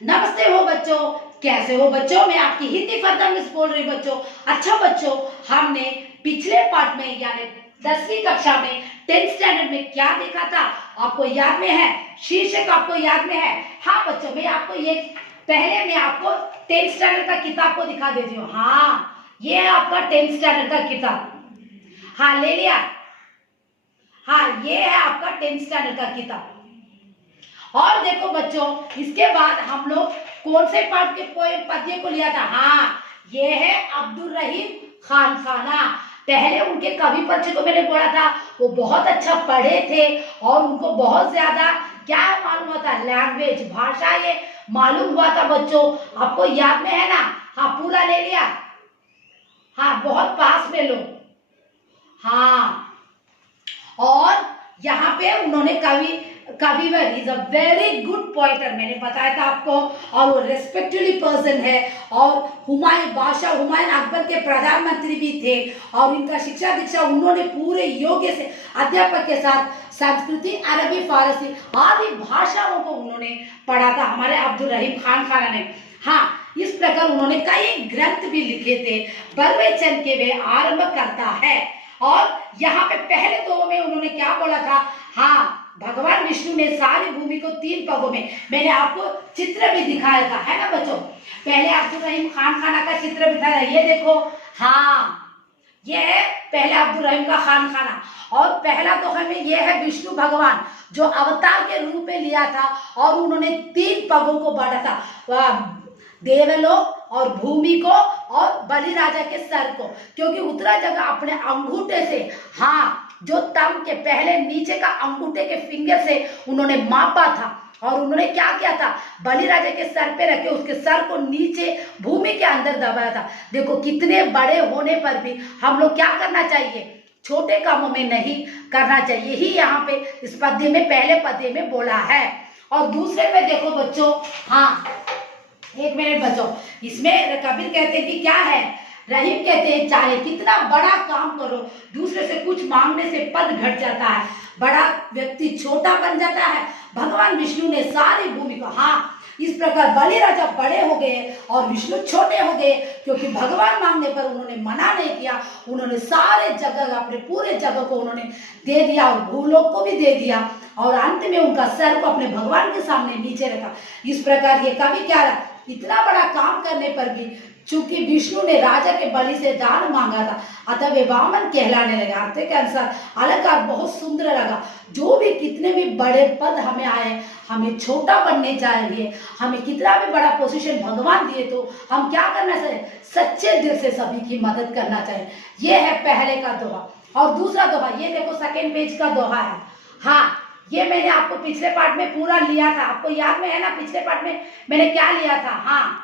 नमस्ते हो बच्चों, कैसे हो बच्चों। मैं आपकी हिंदी फर्दर मिस बोल रही बच्चों। अच्छा बच्चों, हमने पिछले पार्ट में यानी 10वीं कक्षा में 10th स्टैंडर्ड में क्या देखा था, आपको याद में है? शीर्षक आपको याद में है? हाँ बच्चों, मैं आपको ये पहले मैं आपको 10th स्टैंडर्ड का किताब को दिखा देती हूँ। हाँ, ये है आपका 10th स्टैंडर्ड का किताब। हाँ, ले लिया। हाँ, ये है आपका 10th स्टैंडर्ड का किताब। और देखो बच्चों, इसके बाद हम लोग कौन से पाठ के पोएम पद्य को लिया था? हाँ, ये है अब्दुल रहीम खान खाना। पहले उनके कवि परिचय को मैंने बोला था, वो बहुत अच्छा पढ़े थे और उनको बहुत ज्यादा क्या मालूम होता, लैंग्वेज भाषा ये मालूम हुआ था बच्चों। आपको याद में है ना? हाँ, पूरा ले लिया। हाँ, बहुत पास में लो। हाँ, और यहाँ पे उन्होंने कविवर इज अ वेरी गुड पोएटर, मैंने बताया था आपको। और वो रेस्पेक्टेडली पर्सन है और हुमायूं अकबर के प्रधानमंत्री भी थे। और इनका शिक्षा दीक्षा उन्होंने पूरे योग्य से अध्यापक के साथ संस्कृति, अरबी, फारसी आदि भाषाओं को उन्होंने पढ़ा था, हमारे अब्दुल रहीम खान खाना ने। हाँ, इस प्रकार उन्होंने कई ग्रंथ भी लिखे थे। बलवेचन के वे आरंभ करता है। और यहाँ पे पहले दो में उन्होंने क्या बोला था? हाँ, भगवान विष्णु ने सारी भूमि को 3 पगों में, मैंने आपको चित्र भी दिखाया था, है ना बच्चों? पहले अब्दुल रहीम खान खाना का चित्र भी था, ये देखो। हाँ, ये है पहले अब्दुल रहीम का खान खाना। और पहला दोहा में ये है विष्णु भगवान जो अवतार के रूप में लिया था और उन्होंने 3 पगों को बांटा था, देवलोक और भूमि को और बलि राजा के सर को, क्योंकि उत्तरा जगह अपने अंगूठे से, हाँ, जो तम के पहले नीचे का अंगूठे के फिंगर से उन्होंने मापा था। और उन्होंने क्या किया था? बलि राजा के सर पे रखे उसके सर को नीचे भूमि के अंदर दबाया था। देखो कितने बड़े होने पर भी हम लोग क्या करना चाहिए? छोटे कामों में नहीं करना चाहिए। यही यहाँ पे इस पद्य में, पहले पद्य में बोला है। और दूसरे में देखो बच्चों, हाँ, एक मिनट बच्चों, इसमें कबीर कहते हैं कि क्या है? रहीम कहते हैं चाहे कितना बड़ा काम करो, दूसरे से कुछ मांगने से पद घट जाता है, बड़ा व्यक्ति छोटा बन जाता है। भगवान विष्णु ने सारी भूमि को, हाँ, इस प्रकार बलि राजा बड़े हो गए और विष्णु छोटे हो गए, क्योंकि भगवान मांगने पर उन्होंने मना नहीं किया। उन्होंने सारे जगह, अपने पूरे जगह को उन्होंने दे दिया और भूलोक को भी दे दिया। और अंत में उनका सर को अपने भगवान के सामने नीचे रखा। इस प्रकार ये कवि क्या रहा? इतना बड़ा काम करने पर भी चूंकि विष्णु ने राजा के बलि से दान मांगा था, अतः वे वामन कहलाने लगे। अर्थ के अनुसार अलंकार बहुत सुंदर लगा। जो भी कितने भी बड़े पद हमें आए, हमें छोटा बनने चाहिए। हमें कितना भी बड़ा पोजीशन भगवान दिए तो हम क्या करना चाहिए? सच्चे दिल से सभी की मदद करना चाहिए। ये है पहले का दोहा। और दूसरा दोहा ये देखो, सेकेंड पेज का दोहा है। हाँ, ये मैंने आपको पिछले पार्ट में पूरा लिया था, आपको याद में है ना? पिछले पार्ट में मैंने क्या लिया था? हाँ,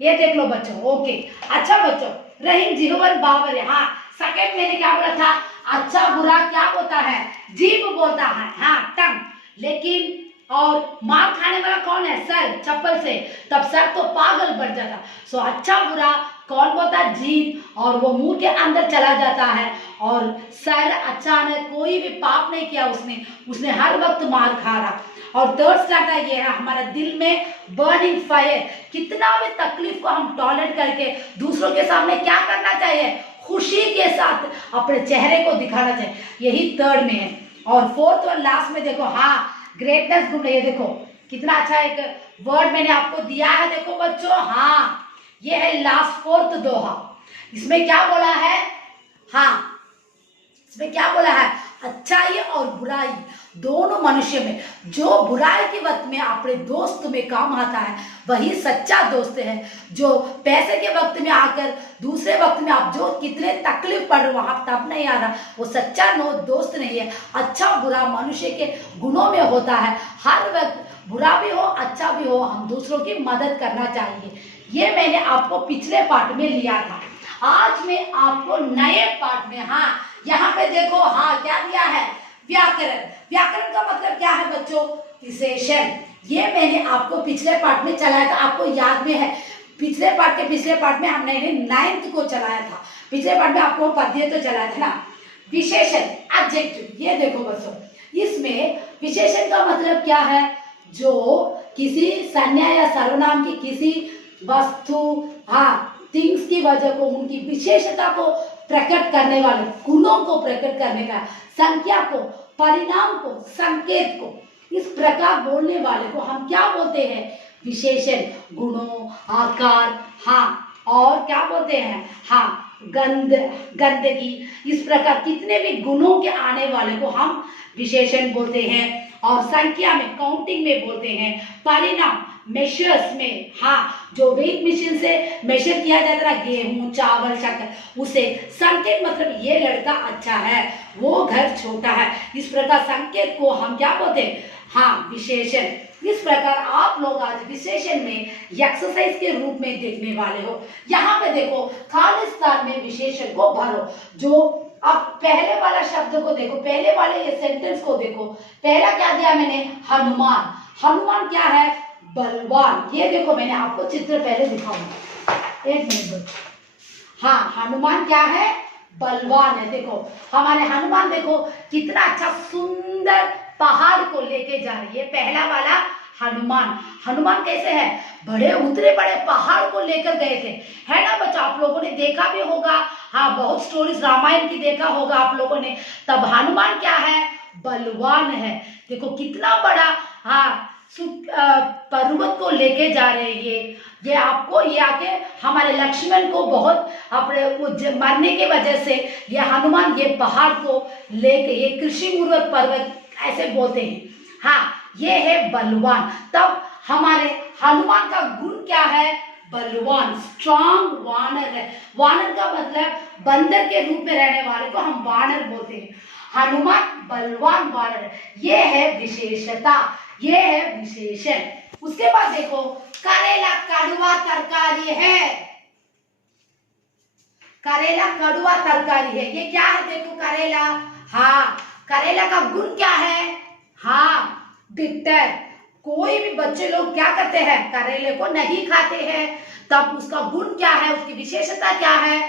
ये देख लो बच्चों। ओके, अच्छा बच्चों, रहीम जीवन बाबर। हाँ, सेकेंड मैंने क्या बोला था? अच्छा बुरा क्या होता है? जीभ बोलता है, हाँ, टंग। लेकिन और मार खाने वाला कौन है? सर, चप्पल से। तब सर तो पागल बन जाता। सो अच्छा बुरा कौन बोलता? जीभ। और वो मुंह के अंदर चला जाता है। और सर अचानक कोई भी पाप नहीं किया उसने हर वक्त मार खा रहा। और थर्ड स्टार्ट ये है हमारा दिल में बर्निंग फायर। कितना भी तकलीफ को हम टॉलरेट करके दूसरों के सामने क्या करना चाहिए? खुशी के साथ अपने चेहरे को दिखाना चाहिए। यही थर्ड में है। और फोर्थ और लास्ट में देखो, हाँ, ग्रेटनेस गुड। ये देखो कितना अच्छा एक वर्ड मैंने आपको दिया है। देखो बच्चों, हाँ, ये है लास्ट फोर्थ दोहा। इसमें क्या बोला है? हाँ, इसमें क्या बोला है? अच्छाई और बुराई दोनों मनुष्य में, जो बुराई के वक्त में अपने दोस्त में काम आता है वही सच्चा दोस्त है। जो पैसे के वक्त में आकर दूसरे वक्त में आप जो कितने तकलीफ पड़ रहे हो वहां तब नहीं आ रहा, वो सच्चा दोस्त नहीं है। अच्छा बुरा मनुष्य के गुणों में होता है। हर वक्त बुरा भी हो अच्छा भी हो, हम दूसरों की मदद करना चाहिए। ये मैंने आपको पिछले पार्ट में लिया था। आज मैं आपको नए पार्ट में, हाँ, यहाँ पे देखो, हाँ, क्या दिया है? व्याकरण। व्याकरण का मतलब क्या है बच्चों? विशेषण। ये मैंने आपको पिछले पार्ट में चलाया था, आपको याद में है? पिछले पार्ट में हमने 9th को चलाया था। पिछले पार्ट में आपको पद्य तो चलाया था ना। विशेषण, एडजेक्टिव। ये देखो बच्चों, इसमें विशेषण का मतलब क्या है? जो किसी संज्ञा या सर्वनाम की किसी वस्तु, थिंग्स की वजह को, उनकी विशेषता को प्रकट करने वाले, गुणों को प्रकट करने का, संख्या को, परिणाम को, संकेत को, इस प्रकार बोलने वाले को हम क्या बोलते हैं? विशेषण। गुणों, आकार, और क्या बोलते हैं? गंदगी, इस प्रकार कितने भी गुणों के आने वाले को हम विशेषण बोलते हैं। और संख्या में, काउंटिंग में बोलते हैं। परिणाम, मेजर्स में, जो वेट मशीन से मेजर किया जाता है, गेहूं, चावल, शक्कर, उसे। संकेत मतलब ये लड़का अच्छा है, वो घर छोटा है, इस प्रकार संकेत को हम क्या बोलते हैं? विशेषण। इस प्रकार आप लोग आज विशेषण में एक्सरसाइज के रूप में देखने वाले हो। यहाँ पे देखो, खाली स्थान में विशेषण को भरो। जो अब पहले वाला शब्द को देखो, पहले वाले ये सेंटेंस को देखो। पहला क्या दिया मैंने? हनुमान। हनुमान क्या है? बलवान। ये देखो, मैंने आपको चित्र पहले दिखाऊंगा, एक मिनट दो। हनुमान क्या है? बलवान है। देखो हमारे हनुमान, देखो कितना अच्छा सुंदर पहाड़ को लेके जा रही है। पहला वाला हनुमान। हनुमान कैसे है? बड़े उतरे बड़े पहाड़ को लेकर गए थे, है ना बच्चा? आप लोगों ने देखा भी होगा, बहुत स्टोरीज रामायण की देखा होगा आप लोगों ने। तब हनुमान क्या है? बलवान है। देखो कितना बड़ा पर्वत को लेके जा रहे हैं ये आपको, ये आके हमारे लक्ष्मण को बहुत अपने मरने के वजह से ये हनुमान ये पहाड़ को लेके, ये कृषि मूर्वक पर्वत ऐसे बोलते हैं। ये है बलवान। तब हमारे हनुमान का गुण क्या है? बलवान, स्ट्रांग वानर है। वानर का मतलब बंदर के रूप में रहने वाले को हम वानर बोलते हैं। हनुमान बलवान वानर है, ये है विशेषता, ये है विशेषण। उसके बाद देखो, करेला कड़वा तरकारी है। करेला कड़वा तरकारी है, ये क्या है? देखो करेला, करेला का गुण क्या है? बिटर। कोई भी बच्चे लोग क्या करते हैं? करेले को नहीं खाते हैं। तब उसका गुण क्या है? उसकी विशेषता क्या है?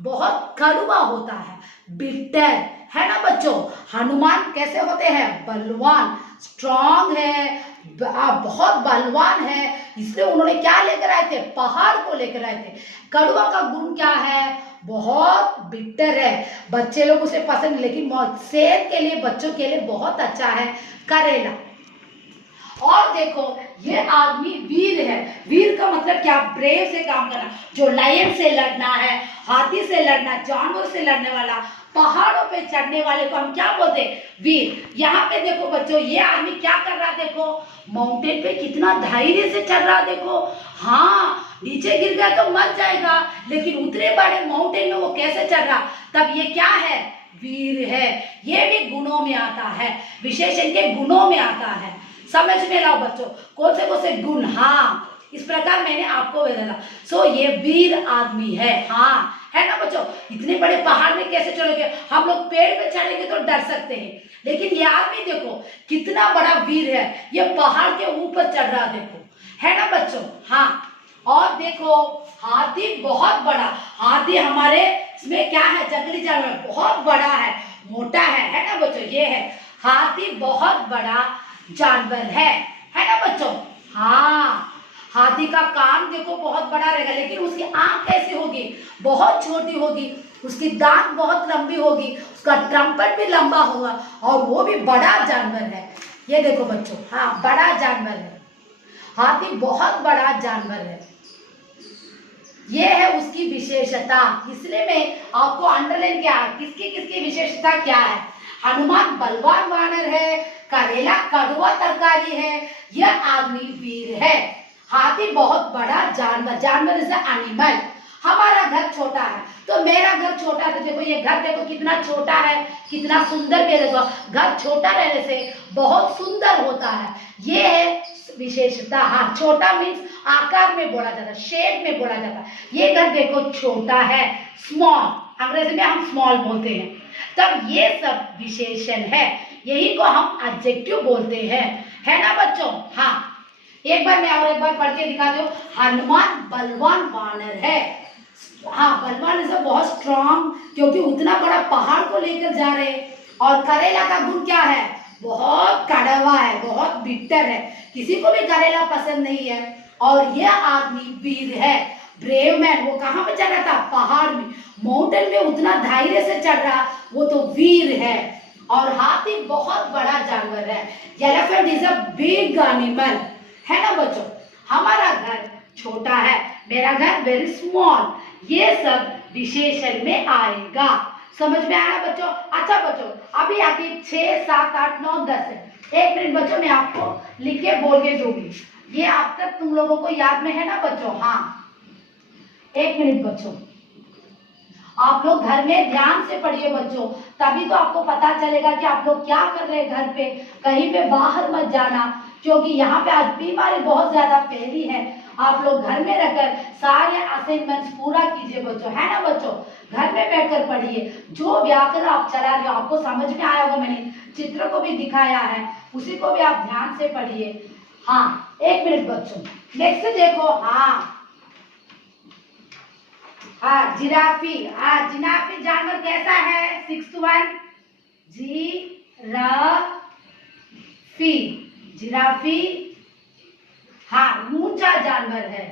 बहुत कड़वा होता है, बिटर, है ना बच्चों? हनुमान कैसे होते हैं? बलवान, स्ट्रांग है, बहुत बलवान है। इसलिए उन्होंने क्या लेकर आए थे? पहाड़ को लेकर आए थे। कड़वा का गुण क्या है? बहुत बिटर है, बच्चे लोग उसे पसंद, लेकिन सेहत के लिए, बच्चों के लिए बहुत अच्छा है करेला। और देखो, ये आदमी वीर है। वीर का मतलब क्या? ब्रेव से काम करना, जो लायन से लड़ना है, हाथी से लड़ना, जानवर से लड़ने वाला, पहाड़ों पे चढ़ने वाले को हम क्या बोलते हैं? वीर। यहाँ पे देखो बच्चों, ये आदमी क्या कर रहा है? देखो माउंटेन पे कितना धैर्य से चढ़ रहा है। देखो नीचे गिर गया तो मर जाएगा, लेकिन उतरे बड़े माउंटेन में वो कैसे चढ़ रहा? तब ये क्या है? वीर है। ये भी गुणों में आता है, विशेषण के गुणों में आता है। समझ में लाओ बच्चों, कौन से गुण? इस प्रकार मैंने आपको बताया। ये वीर आदमी है, है ना बच्चों? इतने बड़े पहाड़ में कैसे चढ़ोगे? हम लोग पेड़ पे चढ़ेंगे तो डर सकते हैं, लेकिन ये आदमी देखो कितना बड़ा वीर है, ये पहाड़ के ऊपर चढ़ रहा, देखो, है ना बच्चों? और देखो हाथी बहुत बड़ा। हाथी हमारे इसमें क्या है? जंगली जानवर, बहुत बड़ा है, मोटा है ना बच्चों? ये है हाथी, बहुत बड़ा जानवर है ना बच्चों? हाथी का कान देखो बहुत बड़ा रहेगा, लेकिन उसकी आंख कैसी होगी? बहुत छोटी होगी। उसकी दांत बहुत लंबी होगी, उसका ट्रम्पेट भी लंबा होगा, और वो भी बड़ा जानवर है। ये देखो बच्चों, बड़ा जानवर है, हाथी बहुत बड़ा जानवर है। ये है उसकी विशेषता। इसलिए मैं आपको अंडरलाइन किया, किसकी किसकी विशेषता क्या है? हनुमान बलवान वानर है, करेला कड़वा तरकारी है, यह आदमी वीर है। हाथी बहुत बड़ा जानवर, जानवर इज एनिमल। हमारा घर छोटा है, तो मेरा घर छोटा है, तो देखो ये घर देखो कितना छोटा है, कितना सुंदर भी देखो। घर छोटा रहने से बहुत सुंदर होता है, ये है विशेषता। छोटा मीन्स आकार में बोला जाता है, शेप में बोला जाता है। ये घर देखो छोटा है, स्मॉल, अंग्रेजी में हम स्मॉल बोलते हैं। तब ये सब विशेषण है, यही को हम एडजेक्टिव बोलते हैं, है ना बच्चों? एक बार मैं और एक बार पढ़ के दिखा दो। हनुमान बलवान वानर है। बलवान इज बहुत स्ट्रांग, क्योंकि उतना बड़ा पहाड़ को लेकर जा रहे हैं। और करेला का गुण क्या है? बहुत कड़वा है, बहुत बिटर है, किसी को भी करेला पसंद नहीं है। और यह आदमी वीर है, ब्रेव मैन। वो कहाँ पे चढ़ रहा था? पहाड़ में, माउंटेन में उतना धैर्य से चढ़ रहा, वो तो वीर है। और हाथी बहुत बड़ा जानवर है। Elephant is a big animal, है ना बच्चों। हमारा घर छोटा है, मेरा घर वेरी स्मॉल, ये सब विशेषण में आएगा। समझ में आया बच्चों? अच्छा बच्चों, अभी आके 6, 7, 8, 9, 10 है। 1 मिनट बच्चों, मैं आपको लिख के बोल के दूंगी। ये अब तक तुम लोगों को याद में है ना बच्चों? हाँ, 1 मिनट बच्चों, आप लोग घर में ध्यान से पढ़िए बच्चों, तभी तो आपको पता चलेगा कि आप लोग क्या कर रहे हैं घर पे। कहीं पे बाहर मत जाना, क्योंकि यहाँ पे आज बीमारी बहुत ज्यादा फैली है। आप लोग घर में रहकर सारे असाइनमेंट्स पूरा कीजिए बच्चों, है ना बच्चों। घर में बैठकर पढ़िए। जो व्याकरण आप चला रहे हो, आपको समझ में आया होगा, मैंने चित्र को भी दिखाया है, उसी को भी आप ध्यान से पढ़िए। हाँ, 1 मिनट बच्चों, नेक्स्ट देखो। हाँ हाँ, जिराफी। हाँ, जिराफी जानवर कैसा है? 6th 1, जिराफी। जिराफी हाँ ऊंचा जानवर है।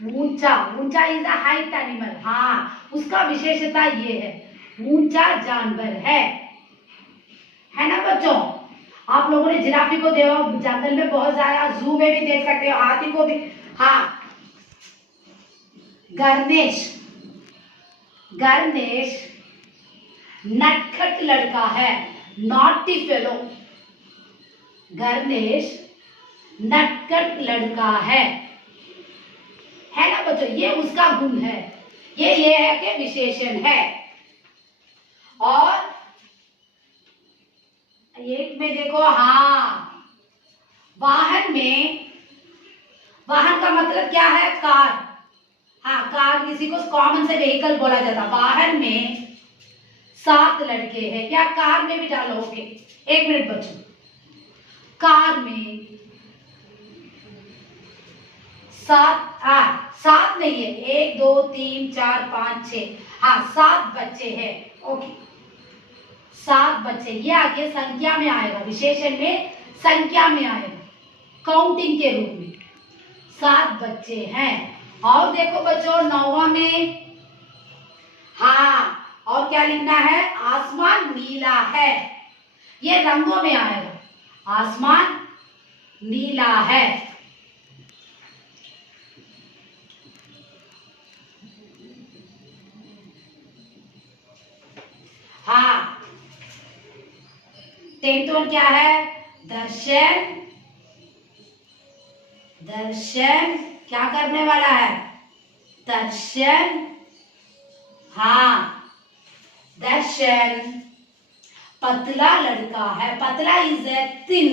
ऊंचा, ऊंचा इज अ हाइट एनिमल। हाँ, उसका विशेषता ये है, ऊंचा जानवर है ना बच्चों। आप लोगों ने जिराफी को देखा जंगल में बहुत ज्यादा, जू में भी देख सकते हो, हाथी को भी। हाँ, गणेश। गणेश नटखट लड़का है, नॉटी फेलो। गणेश नटखट लड़का है ना बच्चों। ये उसका गुण है, ये है कि विशेषण है। और एक में देखो, हाँ, वाहन में, वाहन का मतलब क्या है? कार। हाँ, कार किसी को कॉमन से व्हीकल बोला जाता। वाहन में 7 लड़के हैं, या कार में भी डालोगे। 1 मिनट बच्चों, कार में 7 नहीं है, 1, 2, 3, 4, 5, 6, हाँ 7 बच्चे हैं। ओके, 7 बच्चे, ये आगे संख्या में आएगा, विशेषण में संख्या में आएगा, काउंटिंग के रूप में। 7 बच्चे हैं। और देखो बच्चों, 9वां में, हाँ, और क्या लिखना है? आसमान नीला है, ये रंगों में आएगा, आसमान नीला है। हाँ, 10th 1 क्या है? दर्शन। दर्शन क्या करने वाला है? दर्शन। हाँ, दर्शन पतला लड़का है, पतला इज ए थिन।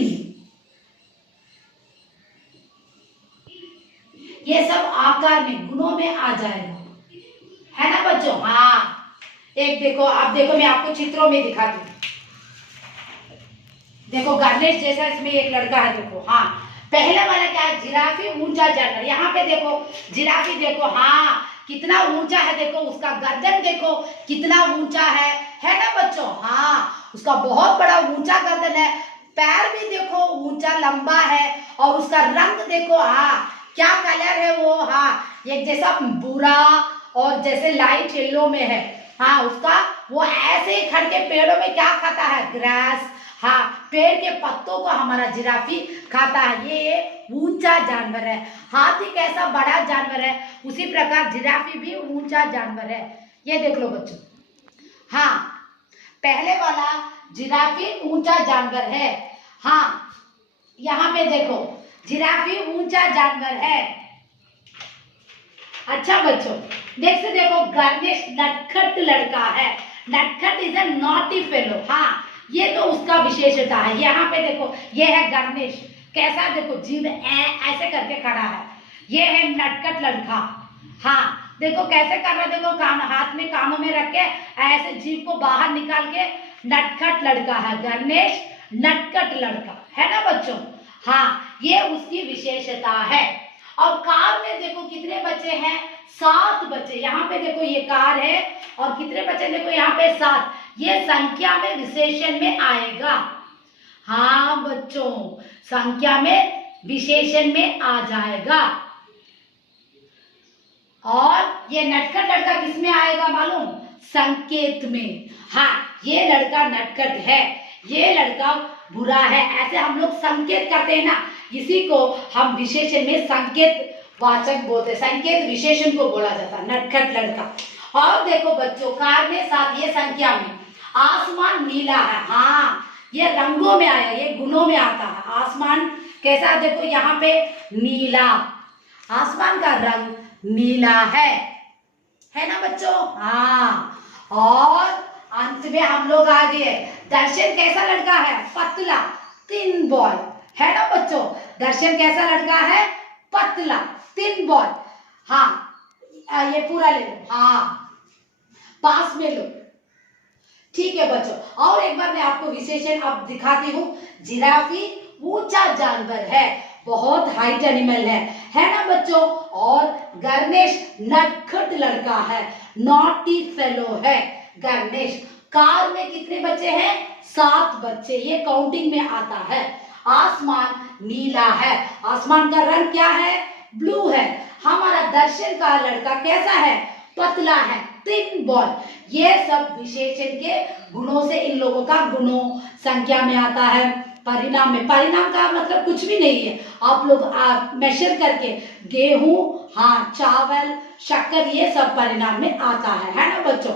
ये सब आकार में, गुणों में आ जाएगा, है ना बच्चों। हाँ, एक देखो, आप देखो, मैं आपको चित्रों में दिखाती हूँ। देखो, गणेश जैसा इसमें एक लड़का है, देखो। हाँ, पहला वाला क्या है? जिराफी, ऊंचा जानवर। यहाँ पे देखो, जिराफी देखो, हाँ कितना ऊंचा है, देखो उसका गर्दन देखो कितना ऊंचा है ना बच्चों। हाँ, उसका बहुत बड़ा ऊंचा गर्दन है, पैर भी देखो ऊंचा लंबा है, और उसका रंग देखो, हाँ क्या कलर है वो, हाँ एक जैसा भूरा और जैसे लाइट येलो में है। हाँ, उसका वो ऐसे ही खड़ के पेड़ों में क्या खाता है? ग्रास। हाँ, पेड़ के पत्तों को हमारा जिराफी खाता है। ये ऊंचा जानवर है। हाथी कैसा बड़ा जानवर है, उसी प्रकार जिराफी भी ऊंचा जानवर है। ये देख लो बच्चों। हाँ, पहले वाला जिराफी ऊंचा जानवर है। हाँ, यहाँ पे देखो, जिराफी ऊंचा जानवर है। अच्छा बच्चों, नेक्स्ट देखो, गणेश नटखट लड़का है। नटखट इज अ नॉटी फेलो। हाँ, ये तो उसका विशेषता है। यहाँ पे देखो, ये है गणेश, कैसा देखो, जीभ ऐसे करके खड़ा है, ये है नटखट लड़का। हाँ, देखो कैसे कर रहा है, देखो कान, हाथ में कानों में रख के ऐसे जीभ को बाहर निकाल के, नटखट लड़का है गणेश, नटखट लड़का, है ना बच्चों। हाँ, ये उसकी विशेषता है। और कार में देखो कितने बच्चे हैं? 7 बच्चे। यहाँ पे देखो, ये कार है, और कितने बच्चे देखो यहाँ पे? 7। ये संख्या में विशेषण में आएगा। हाँ बच्चों, संख्या में विशेषण में आ जाएगा। और ये नटखट लड़का किस में आएगा मालूम? संकेत में। हाँ, ये लड़का नटखट है, ये लड़का बुरा है, ऐसे हम लोग संकेत करते हैं ना, इसी को हम विशेषण में संकेत वाचक बोलते हैं, संकेत विशेषण को बोला जाता है, नटखट लड़का। और देखो बच्चों, कार में साथ ये संख्या में आसमान नीला है। हाँ, ये रंगों में आया, ये गुणों में आता है। आसमान कैसा, देखो यहाँ पे नीला, आसमान का रंग नीला है ना बच्चों? हाँ, और अंत में हम लोग आ गए, दर्शन कैसा लड़का है? पतला, थिन बॉय, है ना बच्चों? दर्शन कैसा लड़का है? पतला, थिन बॉय। हाँ, ये पूरा ले लो, हाँ पास में लो, ठीक है बच्चों। और एक बार मैं आपको विशेषण अब दिखाती हूँ। जिराफी ऊंचा जानवर है, बहुत हाइट एनिमल है ना बच्चों? और गणेश नटखट लड़का है, नॉटी फेलो है गणेश। कार में कितने बच्चे हैं? 7 बच्चे, ये काउंटिंग में आता है। आसमान नीला है, आसमान का रंग क्या है? ब्लू है। हमारा दर्शन का लड़का कैसा है? पतला है, थिन बॉय। ये सब विशेषण के गुणों से इन लोगों का गुणों संख्या में आता है। परिणाम में, परिणाम का मतलब कुछ भी नहीं है, आप लोग मेजर करके गेहूं, हाँ चावल, शक्कर, ये सब परिणाम में आता है ना बच्चों?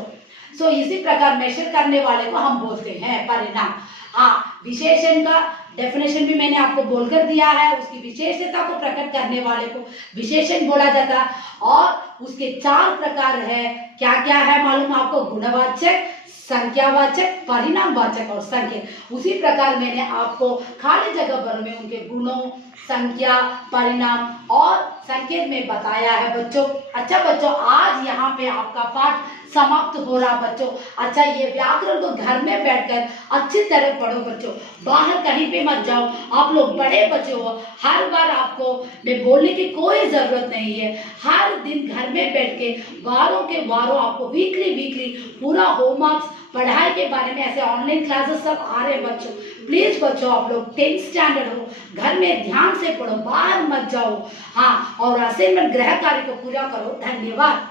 सो इसी प्रकार मेजर करने वाले को हम बोलते हैं परिणाम। हाँ, विशेषण का डेफिनेशन भी मैंने आपको बोलकर दिया है, उसकी विशेषता को प्रकट करने वाले को विशेषण बोला जाता है। और उसके 4 प्रकार है, क्या क्या है मालूम आपको? गुणवाचक, संख्यावाचक, परिणामवाचक और संकेत। उसी प्रकार मैंने आपको खाली जगह भर में उनके गुणों, संख्या, परिणाम और संकेत में बताया है बच्चों। अच्छा बच्चों, आज यहाँ पे आपका पाठ समाप्त हो रहा बच्चों। अच्छा, ये व्याकरण को घर में बैठकर अच्छी तरह पढ़ो बच्चों, बाहर कहीं पे मत जाओ। आप लोग बड़े बच्चे हो, हर बार आपको मैं बोलने की कोई जरूरत नहीं है। हर दिन घर में बैठ के वारों के वारों आपको वीकली पूरा होमवर्क, पढ़ाई के बारे में ऐसे ऑनलाइन क्लासेस सब आ रहे हैं बच्चों। प्लीज बच्चों, आप लोग 10th स्टैंडर्ड हो, घर में ध्यान से पढ़ो, बाहर मत जाओ। हाँ, और असाइनमेंट गृह कार्य को पूरा करो। धन्यवाद।